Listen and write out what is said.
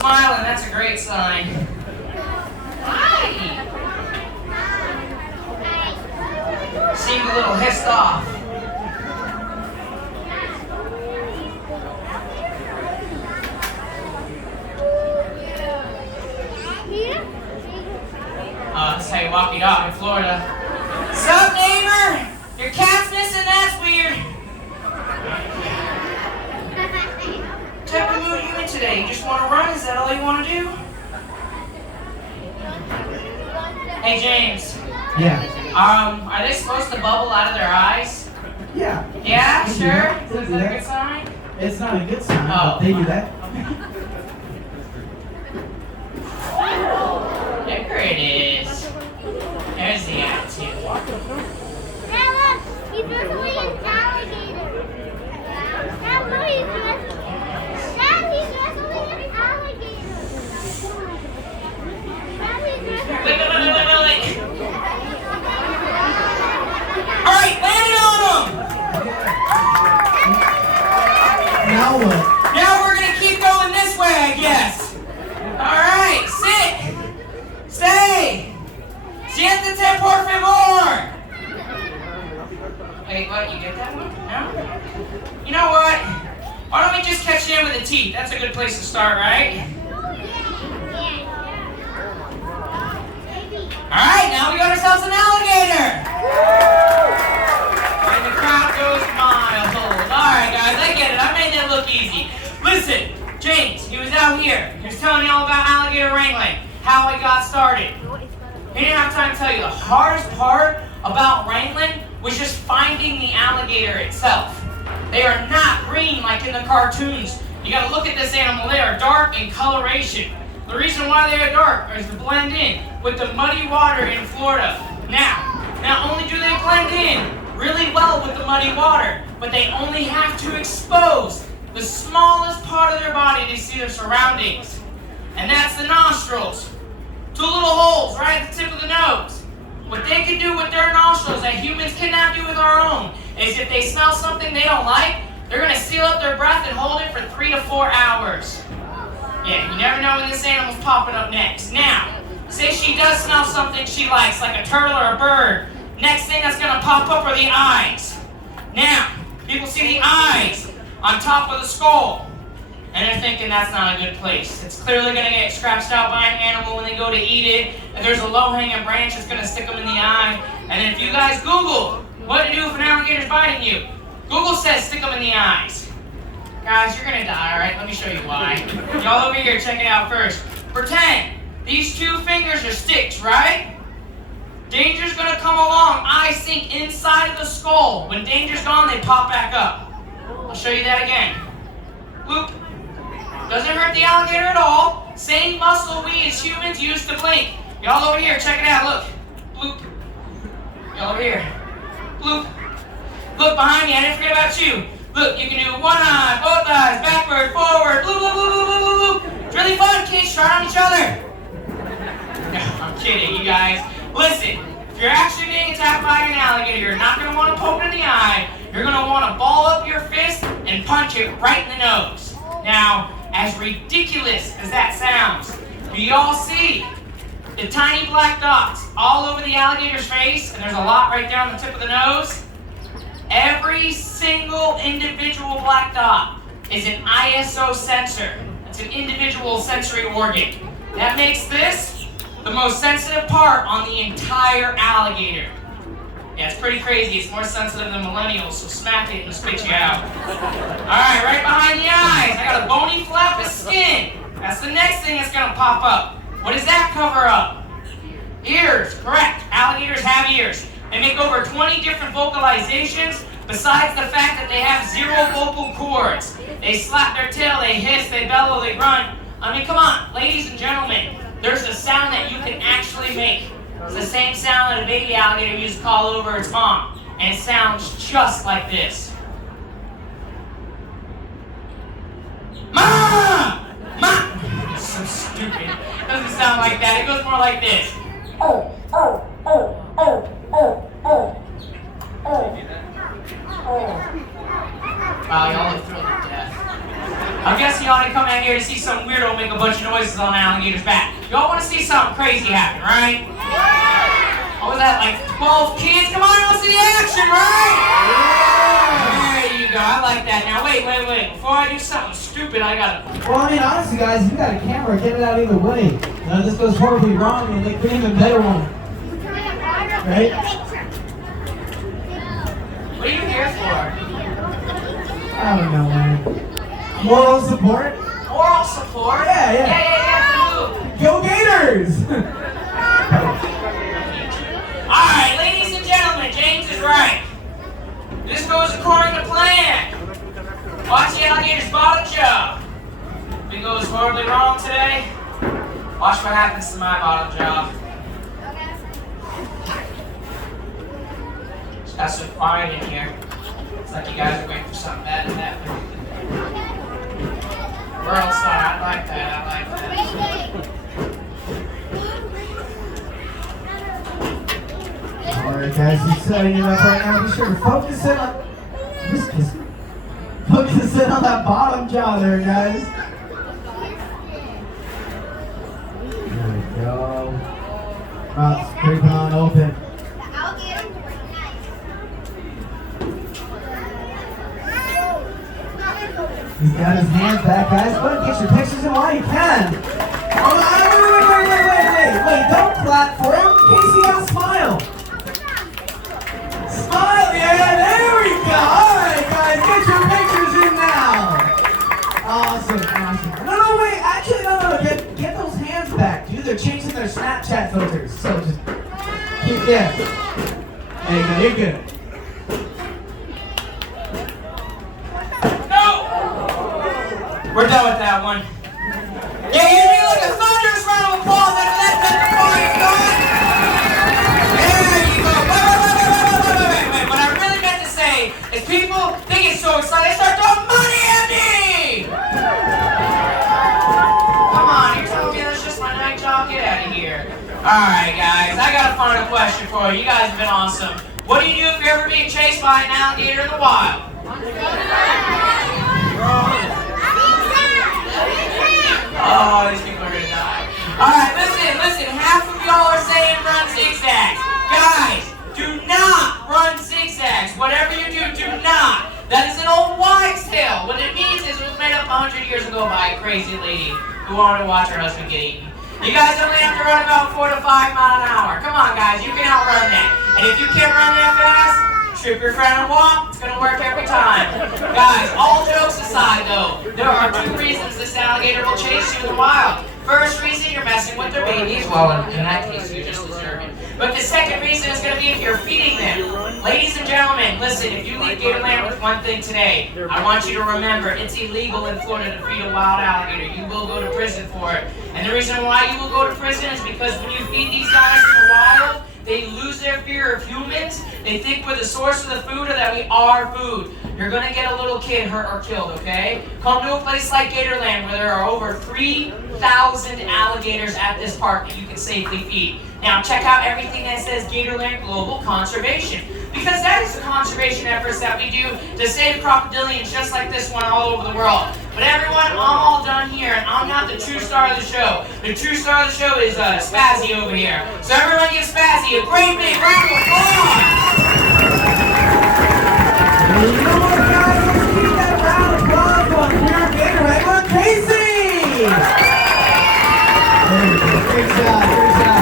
Smiling, that's a great sign. Hi! Seemed a little hissed off. That's how you walk your dog in Florida. Sup, neighbor? Your cat's missing? That's weird. What type of mood are you in today? You just want to run? Is that all you want to do? Hey, James. Yeah. Are they supposed to bubble out of their eyes? Yeah. Yeah, sure. They Is do that a that. good sign? It's not a good sign, Oh. but they do that. There it is. There's the attitude. Now look, he's wrestling an alligator. Now look, he's wrestling an alligator. Wait. Alright, land it on him! Now what? Now we're gonna keep going this way, I guess. Alright, sit. Stay. Siéntate, por favor. Wait, what? You get that one? No? You know what? Why don't we just catch you in with the teeth? That's a good place to start, right? Alright, now we got ourselves an alligator! And the crowd goes mild. Alright, guys, I get it. I made that look easy. Listen, James, he was out here. He was telling you all about alligator wrangling, how it got started. He didn't have time to tell you the hardest part about wrangling was just finding the alligator itself. They are not green like in the cartoons. You gotta look at this animal. They are dark in coloration. The reason why they are dark is to blend in with the muddy water in Florida. Now, not only do they blend in really well with the muddy water, but they only have to expose the smallest part of their body to see their surroundings. And that's the nostrils. Two little holes right at the tip of the nose. What they can do with their nostrils that humans cannot do with our own is if they smell something they don't like, they're going to seal up their breath and hold it for 3 to 4 hours. Yeah, you never know when this animal's popping up next. Now, say she does smell something she likes, like a turtle or a bird. Next thing that's going to pop up are the eyes. Now, people see the eyes on top of the skull, and they're thinking that's not a good place. It's clearly going to get scratched out by an animal when they go to eat it, and there's a low-hanging branch that's going to stick them in the eye. And if you guys Google what to do if an alligator's biting you, Google says stick them in the eyes. Guys, you're gonna die, alright? Let me show you why. Y'all over here, check it out first. Pretend these 2 fingers are sticks, right? Danger's gonna come along, eyes sink inside of the skull. When danger's gone, they pop back up. I'll show you that again. Bloop. Doesn't hurt the alligator at all. Same muscle we as humans use to blink. Y'all over here, check it out, look. Bloop. Y'all over here. Bloop. Look behind me, I didn't forget about you. Look, you can do one eye, both eyes, backward, forward, bloop, bloop, bloop, bloop, bloop, bloop. It's really fun, kids, try it on each other. No, I'm kidding, you guys. Listen, if you're actually being attacked by an alligator, you're not going to want to poke it in the eye. You're going to want to ball up your fist and punch it right in the nose. Now, as ridiculous as that sounds, do y'all see the tiny black dots all over the alligator's face? And there's a lot right there on the tip of the nose. Every single individual black dot is an ISO sensor. It's an individual sensory organ. That makes this the most sensitive part on the entire alligator. Yeah, it's pretty crazy. It's more sensitive than millennials, so smack it and spit you out. Alright, right behind the eyes, I got a bony flap of skin. That's the next thing that's gonna pop up. What does that cover up? Ears, correct. Alligators have ears. They make over 20 different vocalizations, besides the fact that they have 0 vocal cords. They slap their tail, they hiss, they bellow, they grunt. I mean, come on, ladies and gentlemen, there's a sound that you can actually make. It's the same sound that a baby alligator used to call over its mom, and it sounds just like this. Mom! Mom! It's so stupid. It doesn't sound like that. It goes more like this. Oh, oh, oh, oh, oh, oh, oh, oh. Wow, y'all are thrilled to death. I guess y'all didn't come out here to see some weirdo make a bunch of noises on an alligator's back. Y'all want to see something crazy happen, right? Yeah. What was that, like 12 kids? Come on, let's see the action, right? Yeah. There you go. I like that. Now, wait. Before I do something stupid, I gotta... Well, I mean, honestly, guys, you got a camera. Get it out either way. Now, this goes horribly wrong, and they could even better one. Right? What are you here for? I don't know, man. Moral support? Moral support? Yeah. Yeah. Go Gators! Alright, ladies and gentlemen, James is right. This goes according to plan. Watch the alligator's bottom jaw. If it goes horribly wrong today, watch what happens to my bottom jaw. Just got so quiet in here. It's like you guys are waiting for something bad to happen. World star, I like that. Alright, guys, he's setting it up right now. Be sure to focus in on... Focus in on that bottom jaw there, guys. There we go. Mouth's creeping on open. He's got his hands back, guys. Go ahead and get your pictures in while you can. Oh, wait. Don't clap for him. Casey, gotta smile. Smile, yeah, there we go. All right, guys, get your pictures in now. Awesome. No, wait. Actually, no. Get those hands back, dude. They're changing their Snapchat filters. So just keep there. There you go. You're good. We're done with that one. Yeah, you hear me like a thunderous round of applause after that party is done? There you go. Wait. What I really meant to say is people, they get so excited, they start throwing money at me! Come on, you're telling me that's just my night job? Get out of here. Alright, guys, I got a final question for you. You guys have been awesome. What do you do if you're ever being chased by an alligator in the wild? Oh, these people are gonna die. Alright, listen, half of y'all are saying run zigzags. Guys, do not run zigzags. Whatever you do not. That is an old wives' tale. What it means is it was made up 100 years ago by a crazy lady who wanted to watch her husband get eaten. You guys only have to run about 4 to 5 miles an hour. Come on, guys, you can outrun that. And if you can't run that fast, trip your friend and walk. It's gonna work every time. Guys, all jokes aside though, there are 2 reasons this alligator will chase you in the wild. First reason, you're messing with their babies. Well, in that case, you just deserve it. But the second reason is gonna be if you're feeding them. Ladies and gentlemen, listen, if you leave Gatorland with one thing today, I want you to remember it's illegal in Florida to feed a wild alligator. You will go to prison for it. And the reason why you will go to prison is because when you feed these guys in the wild, they lose their fear of humans. They think we're the source of the food or that we are food. You're gonna get a little kid hurt or killed, okay? Come to a place like Gatorland where there are over 3,000 alligators at this park that you can safely feed. Now check out everything that says Gatorland Global Conservation, because that is the conservation efforts that we do to save crocodilians just like this one all over the world. But everyone, I'm all done here, and I'm not the true star of the show. The true star of the show is Spazzy over here. So everyone give Spazzy a great big round of applause! You know what, guys? Let's keep that round of applause going. Here, Gatorade, we're Casey! There you go. Great job.